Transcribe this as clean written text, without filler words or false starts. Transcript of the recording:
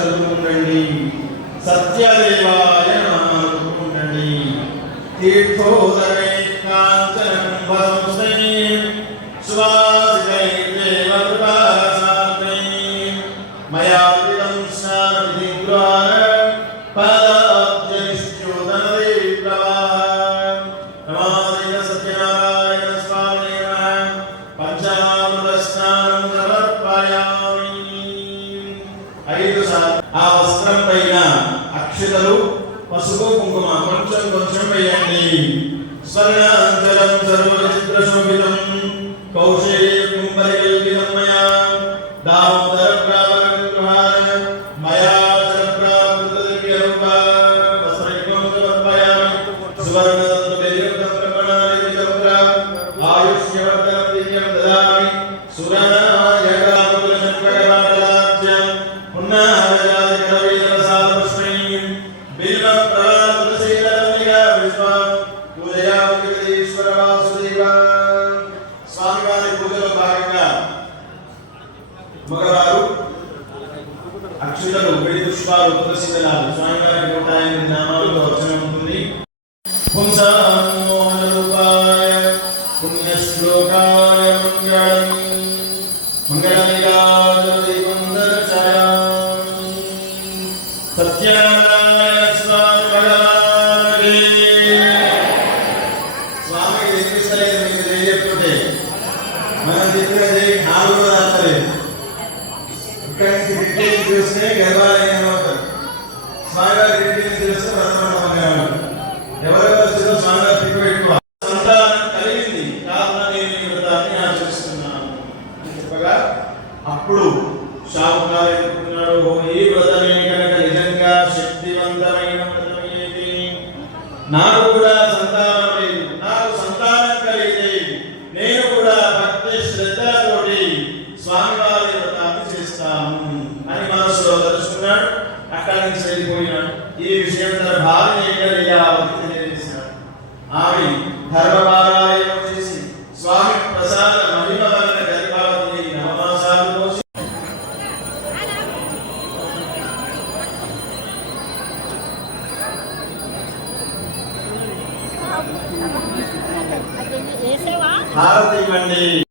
చదువుకుండండి. సత్యదేవాయ నమః చదువుకుండండి. తీర్థోదరే కాంచనం భవంసై సువాసికై దేవకృపాసాత్రై మయా విదం స్నానవిధిగ్రహాన పాదాబ్జనిష్ట్యోదనదే ప్రవాహ నమాయ సత్యనారాయణ స్వామి నమః. పంచామృత స్నానం సమర్పయామి. 5 సార్లు ఆ వస్త్రం పైన అక్షతలు పసుపు కుంకుమ కొంచెం కొంచెం వేయండి. స్వర్ణాంచలం సర్వచిత్రశోభితం కౌశేయ కుంభరికల్పితం మయా దామోదర ప్రావరవిగ్రహాయ మయా చక్రావృతదివ్యరూప వస్త్రయుగం సమర్పయామి. సువర్ణదంత వేదికప్రమాణాదివిచక్ర ఆయుష్యవర్ధనం దివ్యం దదామి. సురనాయకాకులచక్రకరాటలాజ్యం పున్నాహజాతికరవీరసాదపుష్పై బిల్వప్రవాదశీలమల్లికా విశ్వం పూజయామి జగదీశ్వర వాసుదేవ. స్వామివారి పూజలో భాగంగా మగవారు అక్షులను విడి పుష్పాలు తులసి దళాలు స్వామివారి 108 నామాలతో అర్చన ఉంటుంది. పుంసామోహనరూపాయ పుణ్యశ్లోకాయ మంగళం మంగళలీలాదీపందర్శయామి. సత్యనారాయణ స్వామి భగవానుడే. స్వామి వినిపిస్తలేదు మీకు తెలియకపోతే మనం చెప్పినది 4 రాత్రలేదు. ఇక్కడి నుంచి రిటైన్ చూస్తే గర్భాలయం అవుతారు. స్వామివారి రిటైన్ చూస్తే ప్రథమ ఎవరెవరు వచ్చినా స్వామివారి తిప్పు ఎక్కువ. సంతానం కలిగింది కావున నేను ఈ వ్రతాన్ని ఆచరిస్తున్నాను అని చెప్పగా అప్పుడు షావుకారు ఎదుర్కొన్నాడు. ఈ వ్రతమే కనుక నిజంగా శక్తివంతమైన వ్రతమేది. నాకు కూడా సంతానం లేదు. నాకు సంతానం కలిగితే నేను కూడా భక్తి శ్రద్ధలతోటి స్వామివారి వ్రతాన్ని చేస్తాను అని మనసులో తలుచుకున్నాడు. అక్కడి నుంచి వెళ్ళిపోయినాడు. ఈ విషయం తన భార్య లీలావతి తెలియజేశాడు. ఆమె ధర్మపారాయణం చేసి స్వామి ప్రసాద మహిమ వలన గర్భావతి నవమాసాలు పోసి హారతి ఇవ్వండి.